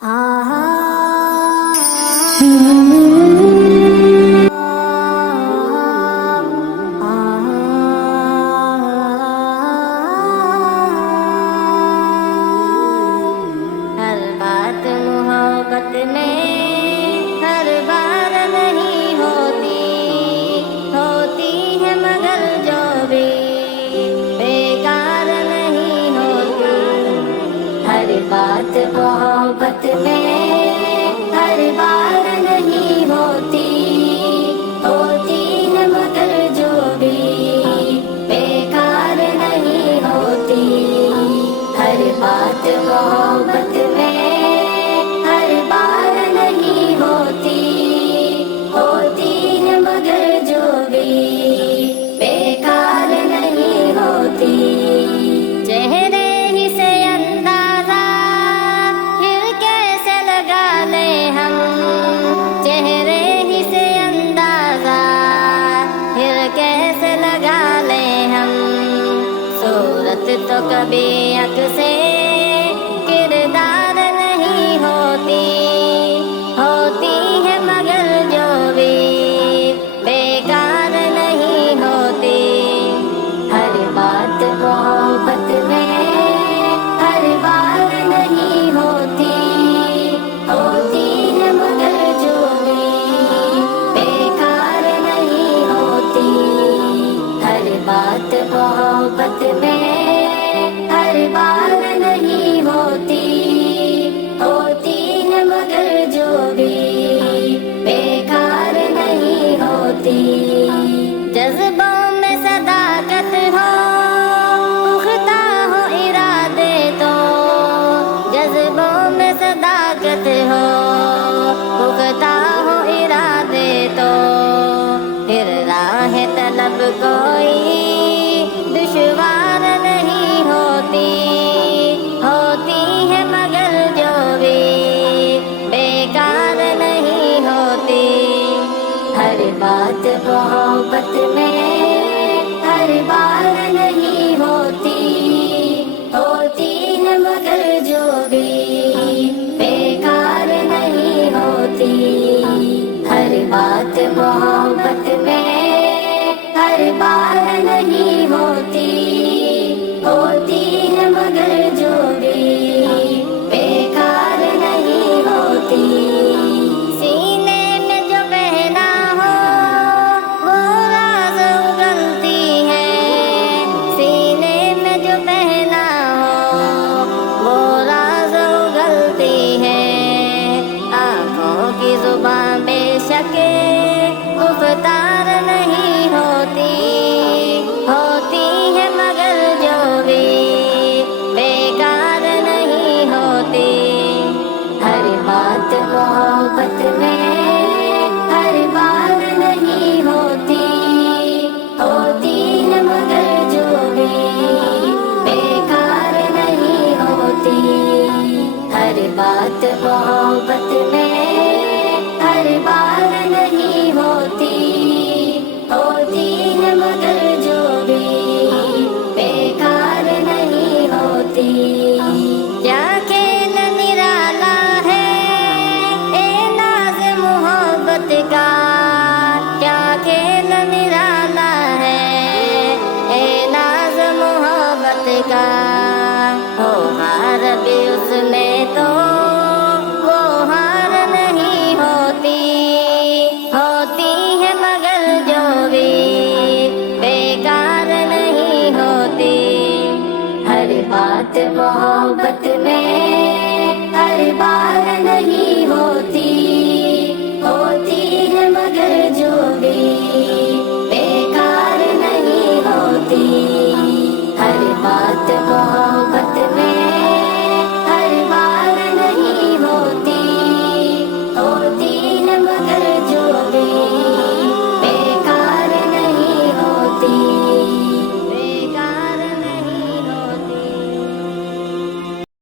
ہر بات محبت میں ہر بار نہیں ہوتی، ہوتی ہے مگر جو بھی بیکار نہیں ہوتی۔ ہر بات محبت میں ہر بار نہیں ہوتی، ہوتی ہے مگر جو بھی بیکار نہیں ہوتی۔ ہر بات محبت میں ہر بار نہیں ہوتی، ہوتی ہے مگر جو بھی بیکار نہیں ہوتی۔ چہرے ہی سے اندازہ پھر کیسے لگا لیں ہم، چہرے ہی سے اندازہ پھر کیسے لگا لیں ہم۔ صورت تو کبھی عکسے کردار نہیں ہوتی، ہوتی ہے مگر جو بھی بیکار نہیں ہوتی۔ ہر بات محبت میں ہر بار نہیں ہوتی، ہوتی ہے مگر جو بھی بیکار نہیں ہوتی۔ ہر بات محبت میں ہر بار نہیں ہوتی، ہوتی ہے مگر جو بھی بیکار نہیں ہوتی۔ جذبوں میں صداقت ہو، پختہ ہو ارادے تو، جذبوں میں صداقت ہو، پختہ ہو ارادے تو، پھر راہ طلب کوئی دشوار نہیں ہوتی، ہوتی ہے مگر جو بھی بیکار نہیں ہوتی۔ ہر بات محبت میں ہر بار نہیں ہوتی، ہوتی ہے مگر جو بھی بیکار نہیں ہوتی۔ ہر بات محبت میں ہر بار نہیں ہوتی، ہوتی ہے مگر جو بھی بیکار نہیں ہوتی۔ سینے میں جو بہنا ہو وہ راز اگلتی ہے، سینے میں جو بہنا ہو وہ راز اگلتی ہے۔ آنکھوں کی زبان بے شک گفتار نہیں ہوتی، ہوتی ہے مگر جو بھی بیکار نہیں ہوتی۔ ہر بات محبت میں ہر بار نہیں ہوتی، ہوتی ہے مگر جو بھی بیکار نہیں ہوتی۔ ہر بات محبت میں ہر بار نہیں ہوتی، ہوتی ہے مگر جو بھی بیکار نہیں ہوتی۔ کیا کھیل نرالا ہے اے ناز محبت کا، کیا کھیل نرالا ہے اے ناز محبت کا۔ ہو ہار بھی اس میں تو وہ ہار نہیں ہوتی، ہوتی ہے مگر جو بھی بیکار نہیں ہوتی۔ ہر بات محبت میں ہر بار نہیں ہوتی،